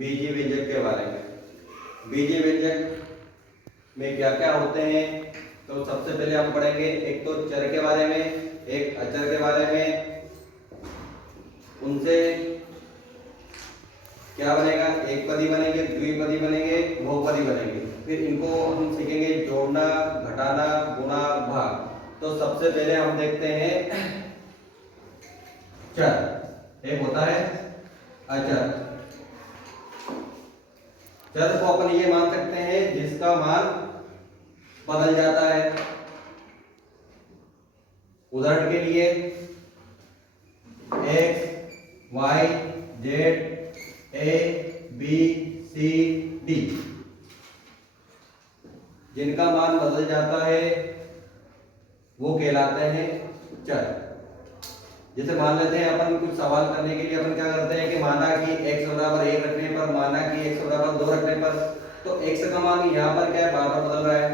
बीजीय व्यंजक के बारे में। बीजीय व्यंजक में क्या क्या होते हैं, तो सबसे पहले हम पढ़ेंगे एक तो चर के बारे में, एक अचर के बारे में। उनसे क्या बनेगा, एक पदी बनेंगे, द्विपदी बनेंगे, बहुपदी बनेंगे। फिर इनको हम सीखेंगे जोड़ना, घटाना, गुणा, भाग। तो सबसे पहले हम देखते हैं चर। एक होता है अचर। चर को अपन ये मान सकते हैं जिसका मान बदल जाता है। उदाहरण के लिए x, y, z, a, b, c, d, जिनका मान बदल जाता है वो कहलाते हैं चर। जैसे मान लेते हैं अपन कुछ सवाल करने के लिए अपन क्या करते हैं कि माना कि x बराबर 1 रखने पर, माना कि x बराबर 2 रखने पर, तो x का मान यहाँ पर क्या है, बार बार बदल रहा है।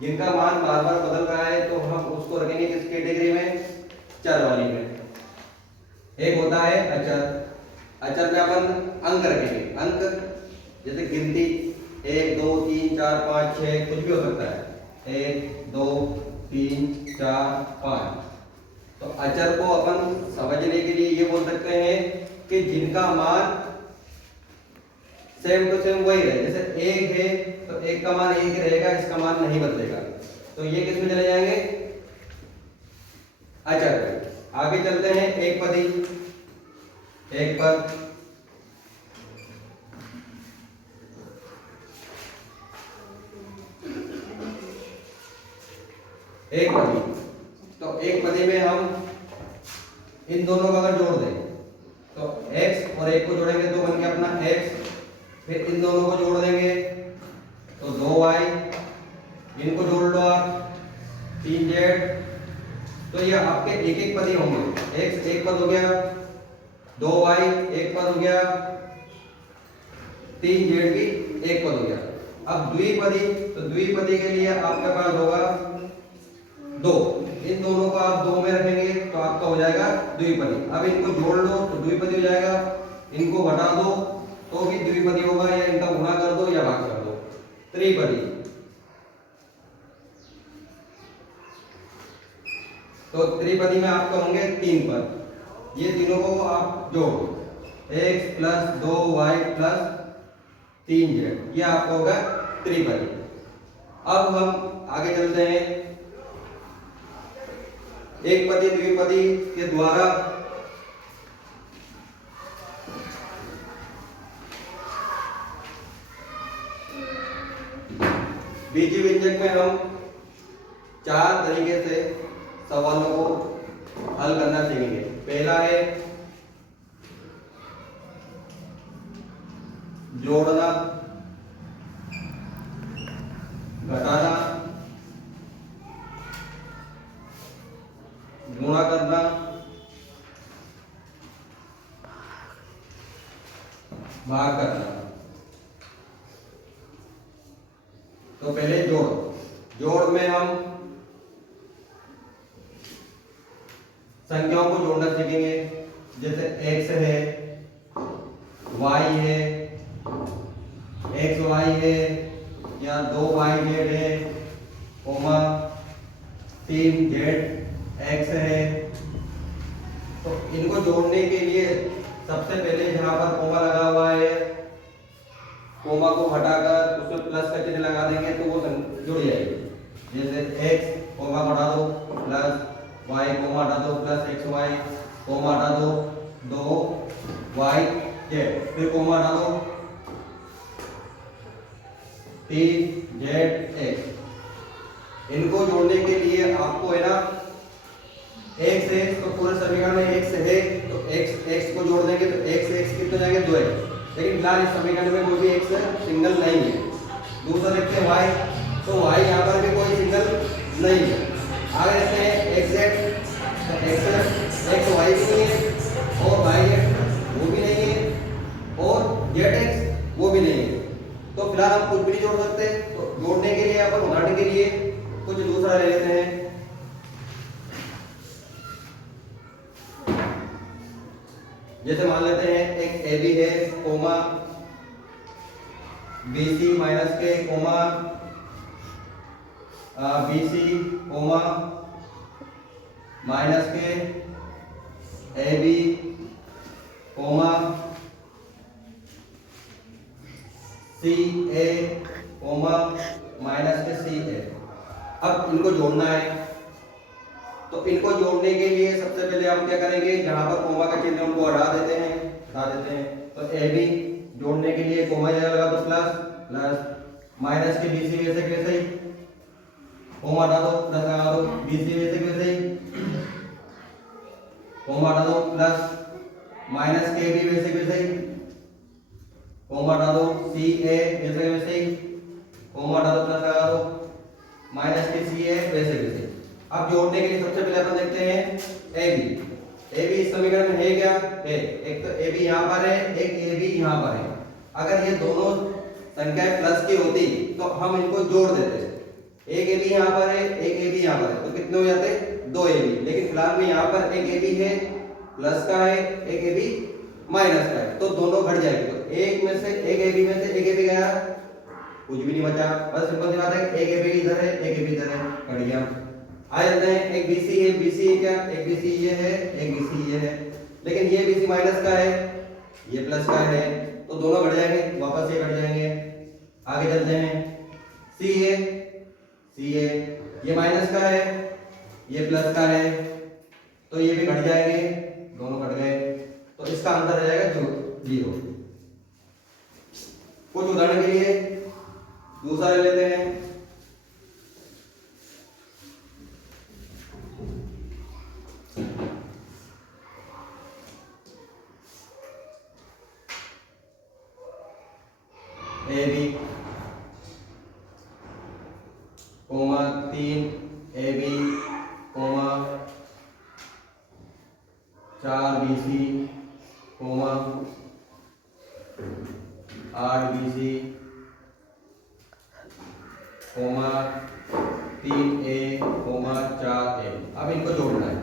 जिनका मान बार बार बदल रहा है तो हम उसको रखेंगे किस कैटेगरी में, चर वाली में। एक होता है अचर। अचर में अपन अंक रखेंगे। अंक जैसे गिनती 1 2 3 4 5 6 कुछ भी हो सकता है, 1 2 3 4 5। तो अचर को अपन समझने के लिए ये बोल सकते हैं कि जिनका मान सेम टू सेम वही रहे। जैसे 1 है तो 1 का मान 1 रहेगा, इसका मान नहीं बदलेगा। तो ये किस में चले जाएंगे, अचर में। आगे चलते हैं एक पदी। एक पद, एक पदी। तो एक पदी में हम इन दोनों का अगर जोड़ दें तो x और 1 को जोड़ेंगे तो बन गया अपना x। फिर इन दोनों को जोड़ देंगे तो 2y, इनको जोड़ लो आप 3z। तो ये आपके एक एक पद ही होंगे। x एक पद हो गया, 2y एक पद हो गया, 3z भी एक पद हो गया। अब द्विपदी, तो द्विपदी के लिए आपके पास होगा 2। इन दोनों को आप 2 में रखेंगे तो आपका हो जाएगा द्विपदी। अब इनको जोड़ लो तो द्विपदी हो जाएगा, इनको घटा दो तो भी द्विपदी होगा, या इनका गुणा कर दो या भाग कर दो, त्रिपदी। तो त्रिपदी में आपका होंगे 3 पद। ये तीनों को आप जोड़ो, x plus 2y plus 3z, ये आपका होगा त्रिपदी। अब हम आगे चलते हैं एक पदी द्विपदी के द्वारा बीजीय व्यंजक में हम 4 तरीके से सवालों को हल करना सीखेंगे। पहला है जोड़ना, घटाना, गुणा करना, भाग करना। तो पहले जोड़ में हम संख्याओं को जोड़ना सीखेंगे। जैसे x है, y है, xy है, या 2yz है, 3zx है। तो इनको जोड़ने के लिए सबसे पहले जहां पर कोमा लगा हुआ है, कोमा को हटाकर उसमें प्लस का चिन्ह लगा देंगे तो वो जुड़ जाएगी। जैसे x कोमा हटा दो प्लस y कोमा हटा दो प्लस xy कोमा हटा दो 2yz, फिर कोमा हटा दो 3zx। इनको जोड़ने के लिए आपको है ना x है तो पूरे समीकरण में x है तो x को जोड़ देंगे तो x कितने जाएंगे 2x। लेकिन फिलहाल इस समीकरण में कोई भी x सिंगल नहीं है। दूसरा देखते हैं y, तो y यहाँ पर भी कोई सिंगल नहीं है। आगे देखते हैं xz, तो x y भी नहीं है, और yz वो भी नहीं है, और zx वो भी नहीं है। तो फिलहाल हम कुछ भी नहीं जोड़ सकते। तो जोड़ने के लिए अपन उदाहरण के लिए कुछ दूसरा ले लेते हैं। जैसे मान लेते हैं एक AB है, comma BC minus K comma BC comma minus K AB comma CA comma minus K CA। अब इनको जोड़ना है, तो इनको जोड़ने के लिए सबसे पहले हम क्या करेंगे, जहां पर कोमा का चिन्ह है उनको हटा देते हैं। तो AB जोड़ने के लिए कोमा जगह लगा दो प्लस प्लस माइनस के BC वैसे के वैसे ही, कोमा हटा दो प्लस लगा दो, BC वैसे के वैसे ही, कोमा हटा दो प्लस माइनस के AB वैसे के वैसे ही, कोमा हटा दो CA वैसे के वैसे ही, कोमा हटा दो प्लस लगा दो माइनस के CA वैसे वैसे। अब जोड़ने के लिए सबसे पहले अपन देखते हैं AB इस समीकरण में है क्या है, एक तो AB यहाँ पर है, एक AB यहाँ पर है। अगर ये दोनों संख्याएं प्लस की होती तो हम इनको जोड़ देते, एक AB यहाँ पर है, एक AB यहाँ पर है, तो कितने हो जाते, 2 AB। लेकिन फिलहाल में यहाँ पर एक AB है प्लस का है, एक AB माइनस का है, तो दोनों घट जाएंगे। तो एक में से एक AB में से एक AB गया, कुछ भी नहीं बचा, बस सिंपल सी बात है, एक AB इधर है, एक AB इधर है, बढ़ गया। आ जाते हैं, एक BC है, BC है क्या, एक BC ये है, एक BC ये है, लेकिन ये BC माइनस का है, ये प्लस का है, तो दोनों घट जाएंगे, वापस ये घट जाएंगे। आगे चलते हैं, CA ये माइनस का है, ये प्लस का है, तो ये भी घट जाएंगे, दोनों घट गए, तो इसका आंसर आ जाएगा 0। कुछ उदाहरण के लिए दूसरा ले लेते हैं, AB comma 3 AB comma 4 BC comma 8 BC comma 3A comma 4A। अब इनको जोड़ना है,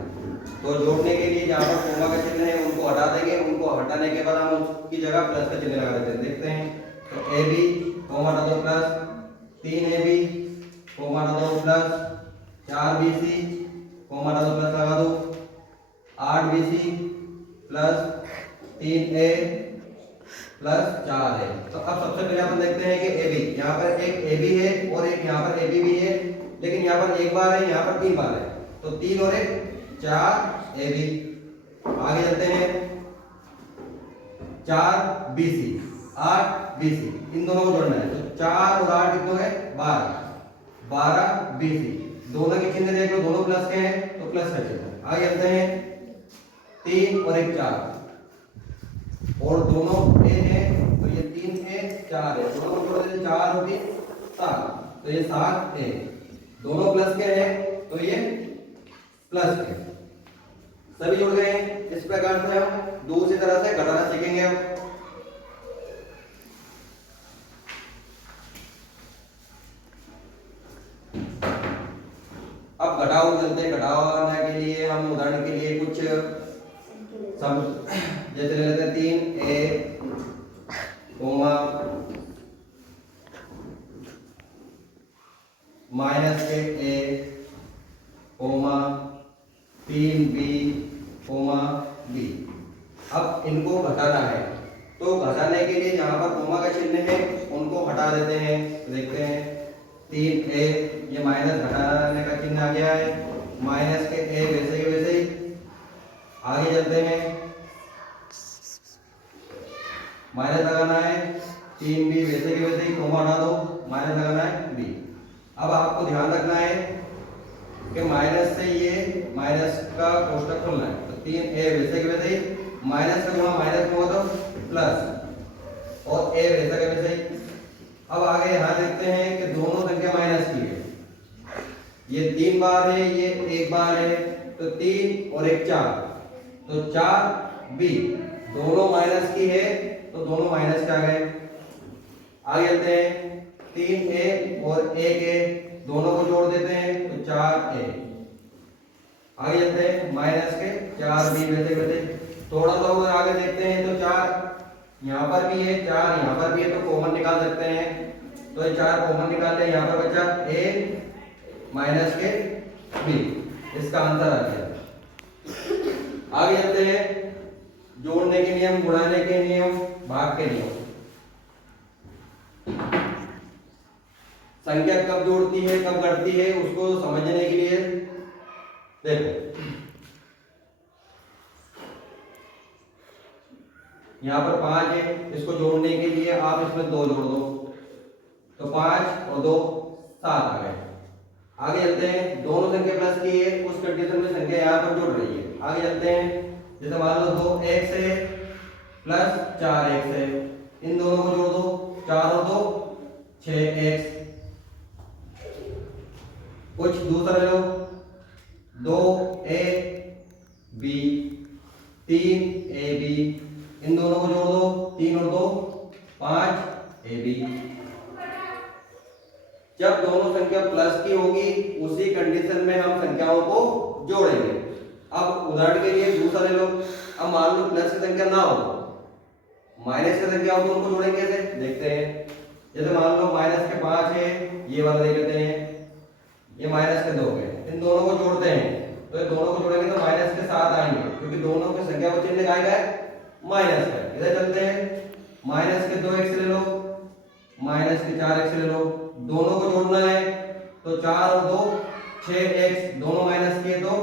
तो जोड़ने के लिए जहाँ पर कोमा का चिन्ह है उनको हटा देंगे, उनको हटाने के बाद हम उसकी जगह प्लस का चिन्ह लगा देते हैं। देखते हैं, तो AB कोमा हटा दो प्लस 3AB कोमा हटा दो प्लस 4BC कोमा हटा दो प्लस लगा दो 8BC plus 3A plus 4A। तो अब सबसे पहले अपन देखते हैं कि AB, यहाँ पर एक AB है और एक यहाँ पर AB भी है, लेकिन यहाँ पर एक बार है, यहाँ पर 3 बार है, तो 3 और 1 4 AB। आगे चलते हैं, 4 BC 8 BC, इन दोनों को जोड़ना है, तो 4 और 8 कितने है 12 BC। दोनों के चिन्ह देख लो, दोनों प्लस के हैं तो प्लस का चिन्ह। आगे चलते हैं, 3 और 1 4, और दोनों ए है, तो ये 3 है 4 है, दोनों को जोड़ देते 4 और 3 7, तो ये 7 है, दोनों प्लस के हैं तो ये प्लस के, सभी जुड़ गए। इस प्रकार से हम दूसरी तरह से घटाना सीखेंगे। अब घटाओ चलते, घटाने के लिए हम उदाहरण के लिए कुछ सम जैसे ले लेते हैं, 3A कोमा माइनस के A comma 3B comma B। अब इनको घटाना है, तो घटाने के लिए जहां पर कोमा का चिन्ह है उनको हटा देते हैं। देखते हैं, 3A ये माइनस घटाने का चिन्ह आ गया है, माइनस के A वैसे के वैसे ही। आगे चलते हैं, माइनस लगाना है, 3B वैसे के वैसे ही, कोमा हटा दो, माइनस लगाना है B। अब आपको ध्यान रखना है कि माइनस से ये माइनस का कोष्टक खोलना है, तो 3A वैसे के वैसे ही, माइनस का जहाँ माइनस में होगा तो प्लस, और A वैसे के वैसे ही। अब आगे यहाँ देखते हैं कि दोनों संख्या माइनस की है, ये 3 बार है, ये 1 बार है, तो 3 और 1 4, तो 4B, दोनों माइनस की है तो दोनों माइनस के आ गए। आगे चलते हैं, 3A और 1A दोनों को जोड़ देते हैं तो 4A। आगे चलते हैं, माइनस के 4B वैसे वैसे। थोड़ा सा और आगे देखते हैं तो 4 यहाँ पर भी है 4, यहाँ पर भी है, तो कॉमन निकाल सकते हैं। तो ये 4 कॉमन निकाल ले, यहाँ पर बचा a माइनस के b, इसका आंसर आ गया। आगे चलते हैं, जोड़ने के नियम, गुणाने के नियम, भाग के नियम। संख्या कब जोड़ती है कब घटती है उसको समझने के लिए देखो, यहाँ पर 5 है, इसको जोड़ने के लिए आप इसमें 2 जोड़ दो, तो 5 और 2 7 आ गए। आगे चलते हैं, दोनों संख्या प्लस की है, उस कंडीशन में संख्या यहाँ पर जुड़ रही है। आगे चलते हैं, जैसे मान लो 2x है प्लस 4x है, इन दोनों को जोड़ दो, 4 और 2 6x। कुछ दूसरा लो, 2ab 3ab, इन दोनों को जोड़ दो, 3 और 2 5ab। जब दोनों संख्या प्लस की होगी उसी कंडीशन में हम संख्याओं को जोड़ेंगे। अब उदाहरण के लिए दूसरा ले लो, अब मान लो प्लस की संख्या ना हो, माइनस की संख्या हो, तो उनको जोड़ेंगे कैसे देखते हैं। जैसे मान लो माइनस के 5 है, ये वाला देख लेते हैं, ये माइनस के 2 है, इन दोनों को जोड़ते हैं, तो ये दोनों को जोड़ेंगे तो माइनस के 7 आएंगे, क्योंकि दोनों की संख्या को चिन्ह लगाया गया है माइनस का। इधर चलते हैं, माइनस के 2x ले लो, माइनस के 4x ले लो, दोनों को जोड़ना है, तो 4 और 2 6x, दोनों माइनस के तो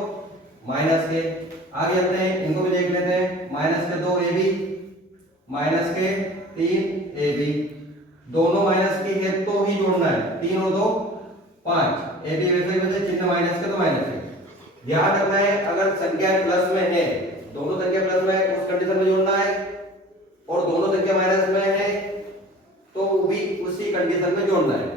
माइनस के। आगे चलते हैं, इनको भी देख लेते हैं, माइनस के 2ab माइनस के 3ab, दोनों माइनस की है तो ही जोड़ना है, 3 और 2 5, ab वैसे वैसे चिन्ह माइनस के तो माइनस है। ध्यान रखना है, अगर संख्या प्लस में है, दोनों संख्या प्लस में है उस कंडीशन में जोड़ना है, और दोनों संख्या माइनस में है तो भी उसी कंडीशन में जोड़ना है।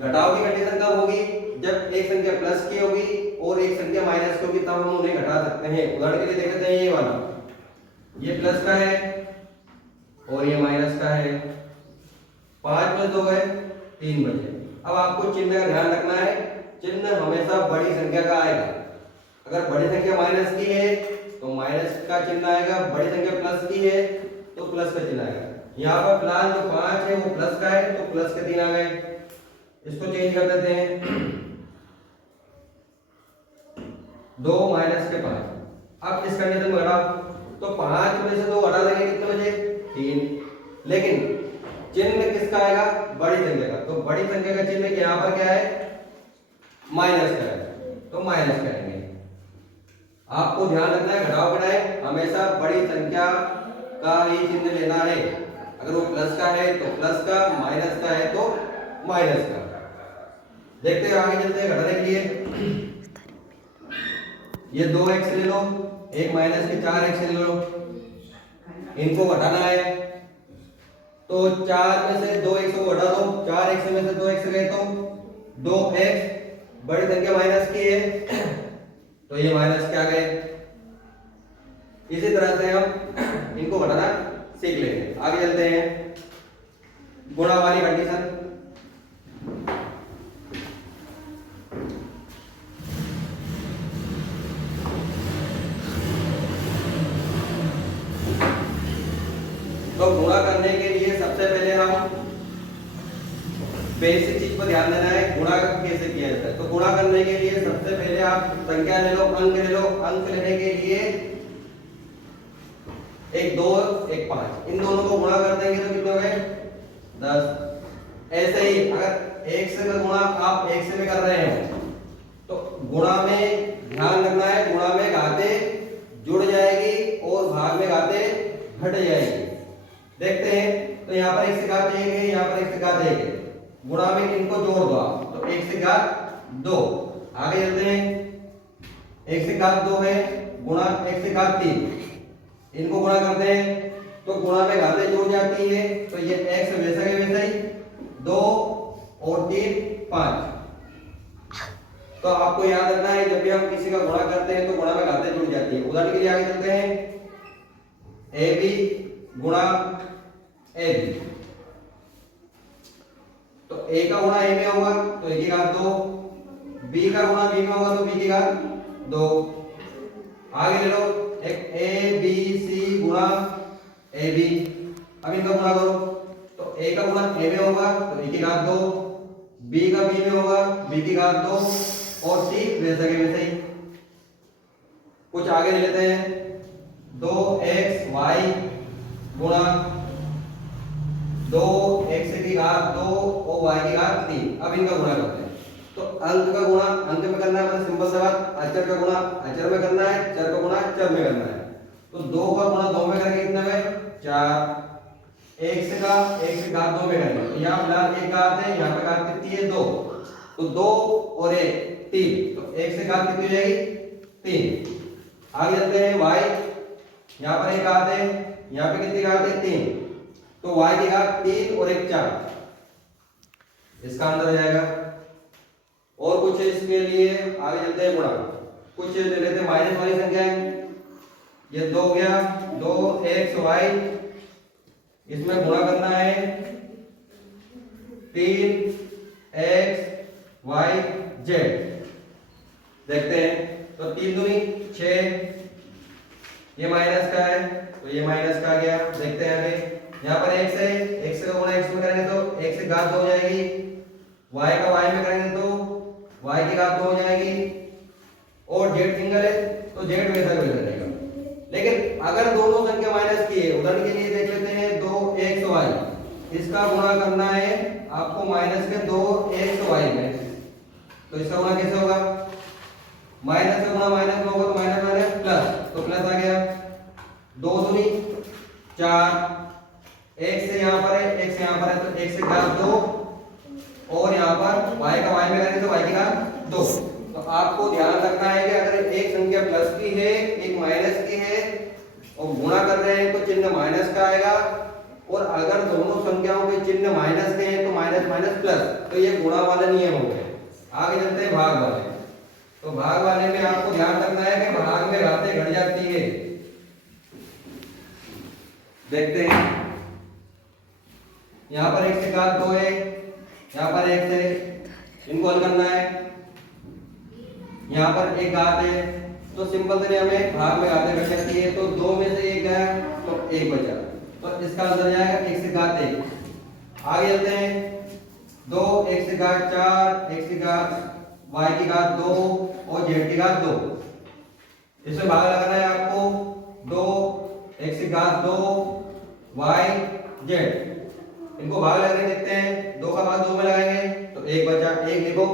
घटाव की कंडीशन कब होगी, जब एक संख्या प्लस की होगी और एक संख्या माइनस की होगी, तब हम उन्हें घटा सकते हैं। उदाहरण के लिए देख लेते हैं, ये वाला, ये प्लस का है और ये माइनस का है, 5 प्लस 2 है 3 बचे। अब आपको चिन्ह का ध्यान रखना है, चिन्ह हमेशा बड़ी संख्या का आएगा। अगर बड़ी संख्या माइनस की है तो माइनस का चिन्ह आएगा, बड़ी संख्या प्लस की है तो प्लस का चिन्ह आएगा। यहाँ पर फिलहाल जो 5 है वो प्लस का है तो प्लस के 3 आ गए, इसको चेंज कर देते हैं, 2 माइनस के 5। अब इस कंडीशन में घटा, तो 5 में से 2 घटा देंगे, कितने बचे 3, लेकिन चिन्ह किसका आएगा, बड़ी संख्या का, तो बड़ी संख्या का चिन्ह यहाँ पर क्या है माइनस का है, तो माइनस करेंगे। आपको ध्यान रखना है, घटाव घटाए हमेशा बड़ी संख्या का ही चिन्ह लेना है। अगर वो प्लस का है तो प्लस का, माइनस का है तो माइनस का। देखते हैं आगे चलते हैं घटाने के लिए, ये 2x ले लो, एक माइनस के 4x ले लो, इनको घटाना है, तो 4 में से 2x को घटा दो, 4x में से 2x गए तो 2x, बड़ी संख्या माइनस की है तो ये माइनस के आ गए। इसी तरह से हम इनको घटाना सीख लेंगे। आगे चलते हैं, गुणा वाली कंडीशन। तो गुणा करने के लिए सबसे पहले हम बेसिक चीज पर ध्यान देना है, गुणा कैसे किया जाता है। तो गुणा करने के लिए सबसे पहले आप संख्या ले लो, अंक ले लो, अंक लेने के लिए एक 2 एक 5, इन दोनों को गुणा कर देंगे तो कितने हो गए 10। ऐसे ही अगर 1 से में गुणा आप 1 से में कर रहे हैं तो गुणा में ध्यान रखना है, गुणा में घाते जुड़ जाएगी और भाग में घाते घट जाएगी। देखते हैं, तो यहाँ पर 1 से घात 1 है, यहाँ पर 1 से घात 1 है, गुणा में इनको जोड़ दो आप, तो 1 से घात 2। आगे चलते हैं, 1 से घात 2 है गुणा 1 से घात 3, इनको गुणा करते हैं तो गुणा में घातें जुड़ जाती है, तो ये x वैसा के वैसा ही, 2 और 3 5। तो आपको याद रखना है, जब भी हम किसी का गुणा करते हैं तो गुणा में घातें जुड़ जाती है। उदाहरण के लिए आगे चलते हैं, ab गुणा ab, तो a का गुणा a में होगा तो a की घात 2, b का गुणा b में होगा तो b की घात 2। आगे ले लो, एक ए बी सी गुणा ए बी। अब इनका गुणा करो तो ए का गुणा ए में होगा तो ए की घात 2, बी का बी में होगा बी की घात 2 और सी वैसे के वैसे ही। कुछ आगे ले लेते हैं 2xy गुणा 2x की घात 2 और y की घात 3। अब इनका गुणा करते हैं तो अंक का गुणा अंक में करना है, मतलब सिंपल सी बात, अचर का गुणा अचर में करना है, चर का गुणा चर में करना है। तो 2 का गुणा 2 में करके कितना है 4, x का x की घात 2 में करेंगे तो यहाँ फिलहाल एक घात है, यहाँ पे घात कितनी है 2, तो 2 और 1 3, तो x की घात कितनी हो जाएगी 3। आगे चलते हैं y, यहाँ पर एक घात है, यहाँ पे कितनी घात है 3, तो y की घात 3 और 1 4, इसका आंसर हो जाएगा। और कुछ इसके लिए आगे चलते हैं गुणा, कुछ ले लेते हैं माइनस वाली संख्या है, ये 2 हो गया 2xy, इसमें गुणा करना है 3xyz। देखते हैं तो 3 दूनी 6, ये माइनस का है तो ये माइनस का आ गया। देखते हैं आगे, यहाँ पर x है, x का गुणा x में करेंगे तो x की घात 2 हो जाएगी, y का y में करेंगे तो y की घात 2 हो जाएगी और z सिंगल है तो z वैसा वैसा रहेगा। लेकिन अगर दोनों संख्या माइनस की है, उदाहरण के लिए देख लेते हैं 2xy, इसका गुणा करना है आपको माइनस के 2xy में, तो इसका गुणा कैसे होगा, माइनस का गुणा माइनस में होगा तो माइनस माइनस प्लस, तो प्लस आ गया 2 दूनी 4, x से यहाँ पर है x यहाँ पर है तो x की घात 2 और यहाँ पर y का y में करेंगे तो y की घात 2। तो आपको ध्यान रखना है कि अगर एक संख्या प्लस की है एक माइनस की है और गुणा कर रहे हैं तो चिन्ह माइनस का आएगा, और अगर दोनों संख्याओं के चिन्ह माइनस के हैं तो माइनस माइनस प्लस, तो ये गुणा वाले नियम हो गए। आगे चलते हैं भाग वाले, तो भाग वाले में आपको ध्यान रखना है कि भाग में घातें घट जाती है। देखते हैं यहाँ पर x की घात 2 है, यहाँ पर x है, इनको हल करना है, यहाँ पर एक घात है तो सिंपल से हमें भाग में घातें घट जाती है, तो 2 में से 1 गया तो 1 बचा, तो इसका आंसर जाएगा x की घात 1। आगे चलते हैं 2x की घात 4, x की घात y की घात 2 और z की घात 2, इसमें भाग लगाना है आपको 2x की घात 2 y z, इनको भाग लगाने देखते हैं, 2 का भाग 2 में लगाएंगे तो 1 बचा, 1 लिखो।